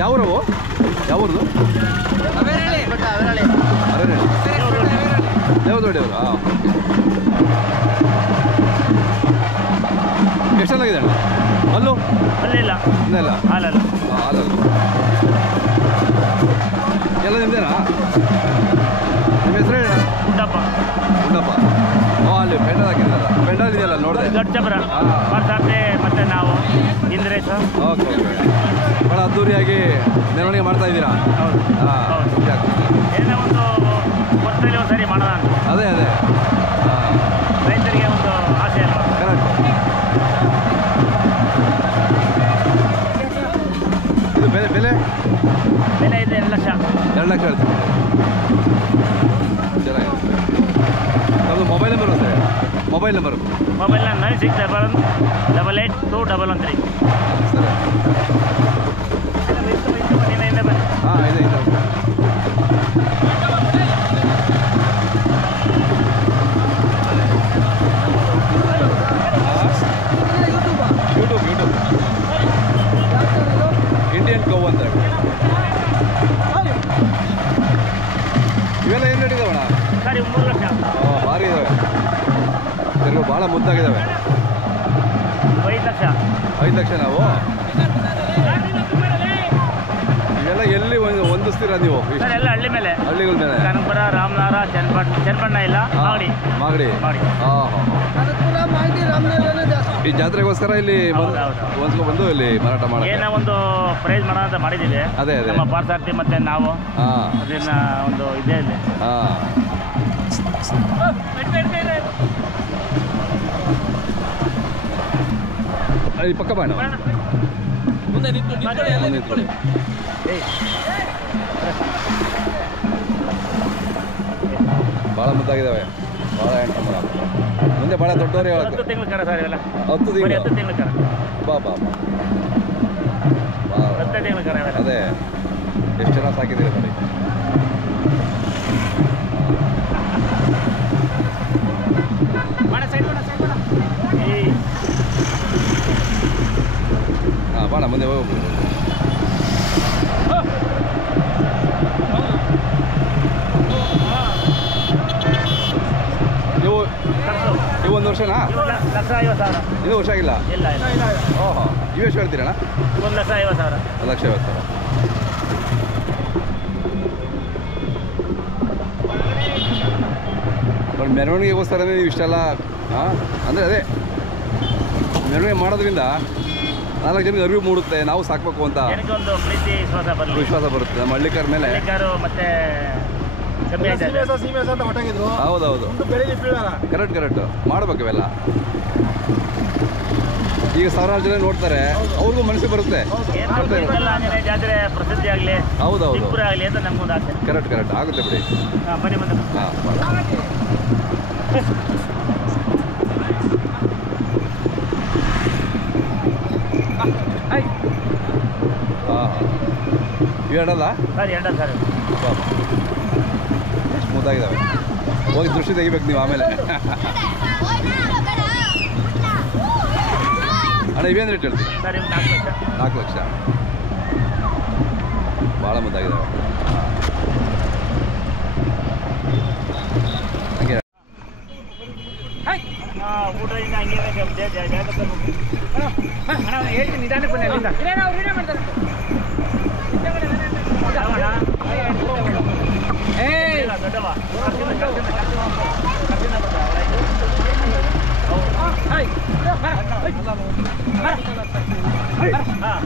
ಯಾವ್ರವು ಯಾವ್ರದು ದೇವದೊಡ್ಡಿಯವರು ಎಷ್ಟೆಲ್ಲಾಗಿದೆ ಅಣ್ಣ ಅಲ್ಲೂ ಅಲ್ಲಿಲ್ಲ ಇನ್ನೆಲ್ಲ ಹಾಲಲ್ಲ ಹಾಲಲ್ಲ ಎಲ್ಲ ನಿಮ್ದೇನಾ ನಿಮ್ಮ ಹೆಸರು ಹೇಳ ಗುಡ್ಡಪ್ಪ ಗುಂಡಪ್ಪ ಅಲ್ಲಿ ಪೆಂಡಲ್ ಹಾಕಿದ್ರಲ್ಲ ಪೆಂಡಲ್ ಇದೆಯಲ್ಲ ನೋಡಿದೆ ಗಡ್ಚಬ್ರ ಮಾಡ್ತಾರೆ ಮತ್ತೆ ನಾವು ಇಂದ್ರೇಶ ಓಕೆ ಓಕೆ ಭಾಳ ಅದ್ದೂರಿಯಾಗಿ ಮೆರವಣಿಗೆ ಮಾಡ್ತಾ ಇದ್ದೀರಾ ಹೌದು ಹಾಂ ಏನೋ ಒಂದು ವರ್ಷದಲ್ಲಿ ಒಂದು ಸರಿ ಮಾಡೋಣ ಅಂತ ಅದೇ ಅದೇ ಹಾಂ ರೈತರಿಗೆ ಒಂದು ಆಸೆ ಅಲ್ವಾ ಕರೆಕ್ಟ್ ಇದು ಬೆಲೆ ಬೆಲೆ ಬೆಲೆ ಇದೆ 2 ಲಕ್ಷ 2 ಲಕ್ಷ ಹೇಳ್ತೀನಿ ಚೆನ್ನಾಗಿದೆ ನಮ್ಮದು mobile number sir mobile number ಮೊಬೈಲ್ನ 96882113 ಸರಿ ಹಾಂ ಇದೆ ಇದೆ ಯೂಟ್ಯೂಬ್ ಇಂಡಿಯನ್ ಗೋ ಅಂತ ಇವೆಲ್ಲ ಏನು ರೇಟ್ ಇದಾವಣ್ಣ ಸರಿ 3 ಲಕ್ಷ ಭಾರಿ ಇದ್ದಾವೆ ತಿರ್ಗು ಭಾಳ ಮುದ್ದಾಗಿದ್ದಾವೆ 5 ಲಕ್ಷ 5 ಲಕ್ಷ ನಾವು ಇವೆಲ್ಲ ಎಲ್ಲಿ ಹೊಂದಿಸ್ತೀರಾ ನೀವು ಸರ್ ಎಲ್ಲ ಹಳ್ಳಿ ಮೇಲೆ ಹಳ್ಳಿಗಳ ಮೇಲೆ ಕನಕಪುರ ರಾಮನಗರ ಚನ್ನಪಣ್ಣ ಇಲ್ಲ ಮಾಗಡಿ ಹಾಂ ಈ ಜಾತ್ರೆಗೋಸ್ಕರ ಇಲ್ಲಿ ಬಂದು ಇಲ್ಲಿ ಮಾರಾಟ ಮಾಡಿ ಏನೋ ಒಂದು ಪ್ರೈಸ್ ಮಾಡೋಣ ಅಂತ ಮಾಡಿದ್ದೀವಿ ಅದೇ ಅದೇ ನಮ್ಮ ಪಾರ್ಥಾರ್ಥಿ ಮತ್ತೆ ನಾವು ಅದನ್ನ ಒಂದು ಇದೇ ಇದೆ ಹಾಂ ಈ ಪಕ್ಕ ಬಾಣ ಮುಂದೆ ನಿಂತ್ಕೊಳ್ಳಿ ಭಾಳ ಮುದ್ದಾಗಿದ್ದಾವೆ ಭಾಳ ಹೆಣ್ಣ ಮುಂದೆ ಭಾಳ ದೊಡ್ಡವರೇ 10 ತಿಂಗಳ ಕರ ಸರ್ ಇವೆಲ್ಲ 10 ತಿಂಗಳು 10 ತಿಂಗಳ ಕರ ಬಾ 10 ತಿಂಗಳ ಕರ ಇವೆಲ್ಲ ಅದೇ ಎಷ್ಟು ಜನ ಸಾಕಿದ್ದೀರಿ ನೋಡಿ ಹಾಂ ಬಾಣ ಮುಂದೆ ಹೋಗ್ಬೋದು ನೀವು ಒಂದು ವರ್ಷನಾ 1,50,000 ಇನ್ನೂ ವರ್ಷ ಆಗಿಲ್ಲ ಇಲ್ಲ ಓಹೋ ಎಷ್ಟು ಹೇಳ್ತೀರಣ್ಣ 1,50,000 1,50,000 ಬಟ್ ಮೆರವಣಿಗೆಗೋಸ್ಕರನೇ ನೀವು ಇಷ್ಟೆಲ್ಲ ಹಾಂ ಅಂದರೆ ಅದೇ ಮೆರವಣಿಗೆ ಮಾಡೋದ್ರಿಂದ 4 ಜನಕ್ಕೆ ಅರಿವು ಮೂಡುತ್ತೆ ನಾವು ಸಾಕಬೇಕು ಅಂತ ಒಂದು ಪ್ರೀತಿ ವಿಶ್ವಾಸ ಬರುತ್ತೆ ನಮ್ಮ ಹಳ್ಳಿಕಾರ ಮೇಲೆ ಮತ್ತೆ ಹೌದೌದು ಕರೆಕ್ಟ್ ಮಾಡ್ಬೇಕು ಇವೆಲ್ಲ ಈಗ ಸಾವಿರಾರು ಜನ ನೋಡ್ತಾರೆ ಅವ್ರಿಗೂ ಮನಸ್ಸಿಗೆ ಬರುತ್ತೆ ಜಾತ್ರೆ ಪ್ರಸಿದ್ಧಿ ಆಗಲಿ ಹೌದೌದು ಆಗಲಿ ಅಂತ ನಮ್ಗೊಂದು ಆಸೆ ಕರೆಕ್ಟ್ ಆಗುತ್ತೆ ಬಿಡಿ ಬನ್ನಿ ಬಂದ ಹಾಂ ಹಾಂ ಇವು ಎರಡಲ್ಲ ಸರ್ ಎರಡಲ್ಲ ಸರ್ ಎಷ್ಟು ಮುದ್ದಾಗಿದ್ದಾವೆ ಹೋಗಿ ದೃಷ್ಟಿ ತೆಗಿಬೇಕು ನೀವು ಆಮೇಲೆ ಅಣ್ಣ ಇವೇನು ರೇಟ್ ಹೇಳ್ತೀವಿ ಸರ್ 4 ಲಕ್ಷ 4 ಲಕ್ಷ ಭಾಳ ಮುದ್ದಾಗಿದ್ದಾವೆ ಹಂಗೆ ಊಟದಿಂದ ಹಂಗೆ ಹೇಳ್ತೀನಿ ನಿಧಾನಕ್ಕೆ ಬನ್ನಿ ಅಲ್ಲಿಂದ ದೊಡ್ಡವ ಹಾಂ